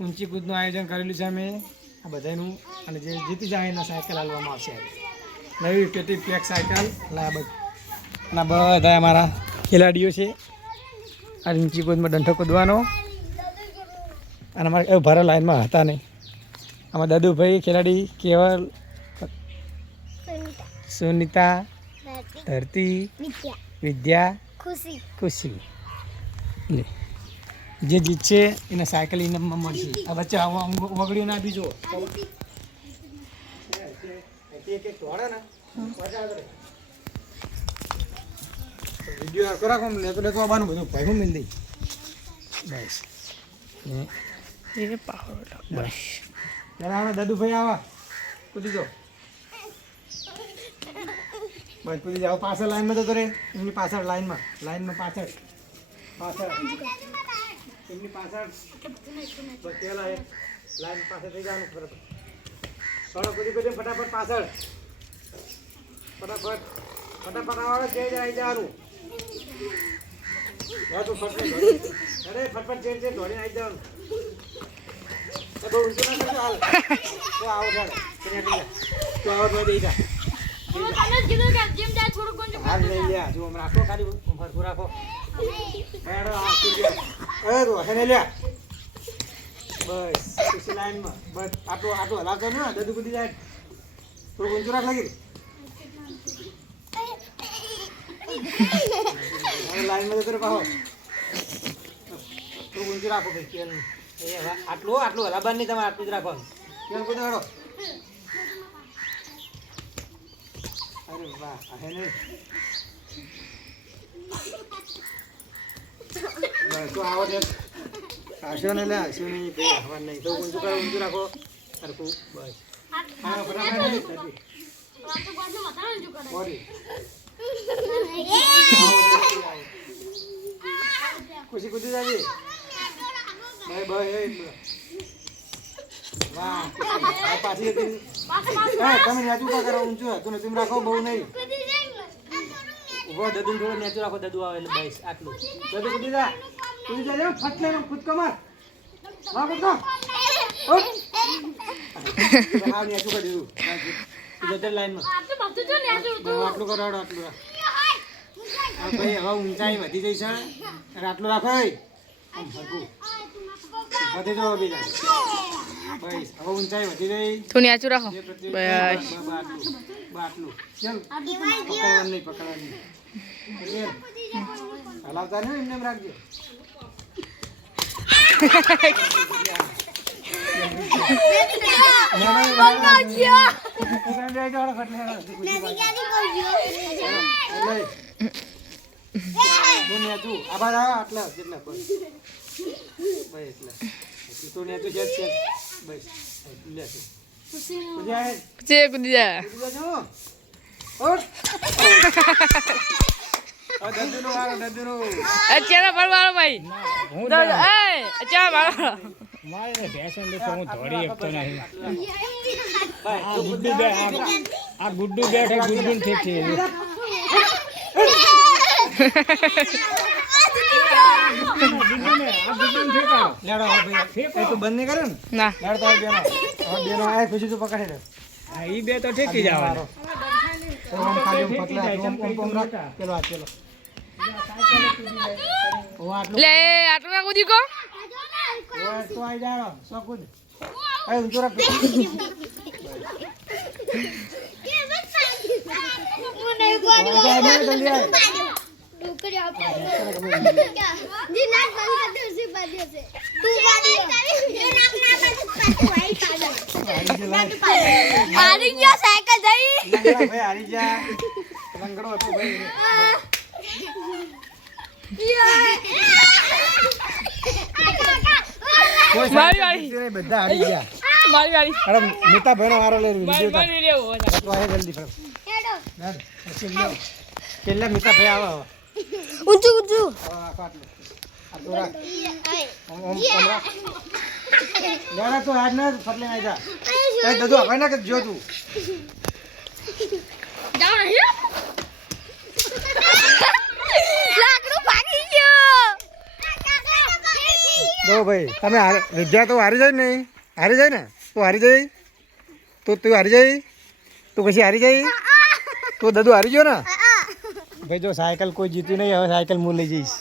ઊંચી કૂદનું આયોજન કરેલું છે અમે આ બધાનું અને જે જીતી જાય એના સાયકલ હાલવામાં આવશે નવી પેટી પેક સાયકલ અને બધા અમારા ખેલાડીઓ છે આ ઊંચી કૂદમાં દંડો કૂદવાનો અને અમારે ભરા લાઈનમાં હતા નહીં આમાં દાદુભાઈ ખેલાડી કેવલ સુનિતા ધરતી વિદ્યા ખુશી જે જીતશે એને સાયકલ ઇનામમાં મળશે આ વચ્ચે વગડ્યું ના બીજો વિડીયો રાખો લેતો લેતો આવવાનું બધું ભાઈ મિલ દઈ બસ બસ ત્યારે દાદુભાઈ આવા કૂદી દો બસ કૂદી જાઓ પાછળ લાઈનમાં તો રે એમની પાછળ લાઈનમાં પાછળ એમની પાછળ બસ પેલા લાઈન પાછળ થઈ જવાનું બરાબર થોડો કૂદી કૂદી ફટાફટ પાછળ ફટાફટ આવડે જઈ જાય જવાનું અરે ફટફટ જઈ જઈ દોડીને આવી જવાનું બહુ ઊંચું ના કરજો હાલ તો આવો તો આવો દઈ જા હાલ લઈ લે જો હમણાં આખો ખાલી ફરખું રાખો બસ ખુશી લાઈનમાં બસ આટલું હલાવતો ને દદુ કૂદી જાય થોડું ઊંચું રાખ લાગી લાઈનમાં જતો પાહો થોડું ઊંચું રાખો ભાઈ કેલ આટલું હલાવવાનું નહીં તમારે આટલું જ રાખવાનું કેલ કૂદો હેડો અરે વાહ હે ને તો આવો છે આશો ને લે આશો નહીં ભાઈ હવા નહીં તો ઊંચું કરો ઊંચું રાખો સરખું બસ હા બરાબર ખુશી કૂદી જાવી વાહ પાછી તમે નેચું કા કરો ઊંચું હતું ને તમે રાખો બહુ નહીં ઉભો દદુ થોડું નેચું રાખો દદુ આવે એટલે બસ આટલું દદુ કૂદી જા ફટ લે ખુદ કમર વાહ કૂદો હા નેચું કરી દીધું જદર લાઈનમાં આટલું કરો આટલું રાખ ભાઈ હવે ઊંચાઈ વધી જઈ છે આટલું રાખો વધી જવા બીજા બસ હવે ઊંચાઈ વધી ગઈ તું નેચું રાખો બસ આટલું ચાલ પકડવાનું નહીં હલાવતા નહીં એમને રાખજો આભાર આટલા જેટલા બસ એટલા તું ને તું છે બસ લે કૂદી જા અત્યારે ભરવાળો ભાઈ અત્યારે ભરવાળો મારે ભેંસો દેખો હું દોડી શકતો નહીં આ ગુડ્ડુ બેઠે ગુડ્ડુ ઠીક છે બંધ નહીં કરે ને ના બેનો આ ખુશી તો પકડે ઈ બે તો ઠેકી જવાનો લે આટલું ના કૂદી કો હારી ગયો સાયકલ જઈ ભાઈ હારી જા લંગડો હતો ભાઈ મારી વાળી બધા હારી ગયા મારી વાળી અરે નેતા ભાઈનો વારો લે વિડિયો તો આ જલ્દી ફર કેટલા મિતા ભાઈ આવો ઊંચું ઊંચું આ કાટલે આ દોરા લેના તો આજ ના ફટલે આઈ જા એ દદુ હવે ના કે જો તું જાવ નહીં લાકડું ભાગી ગયો જો ભાઈ તમે વિદ્યા તો હારી જાય ને હારી જાય ને તું હારી જાય તો તું હારી જાય તું પછી હારી જાય તું દદુ હારી ગયો ને ભાઈ જો સાયકલ કોઈ જીત્યું નહીં હવે સાયકલ હું લઈ જઈશ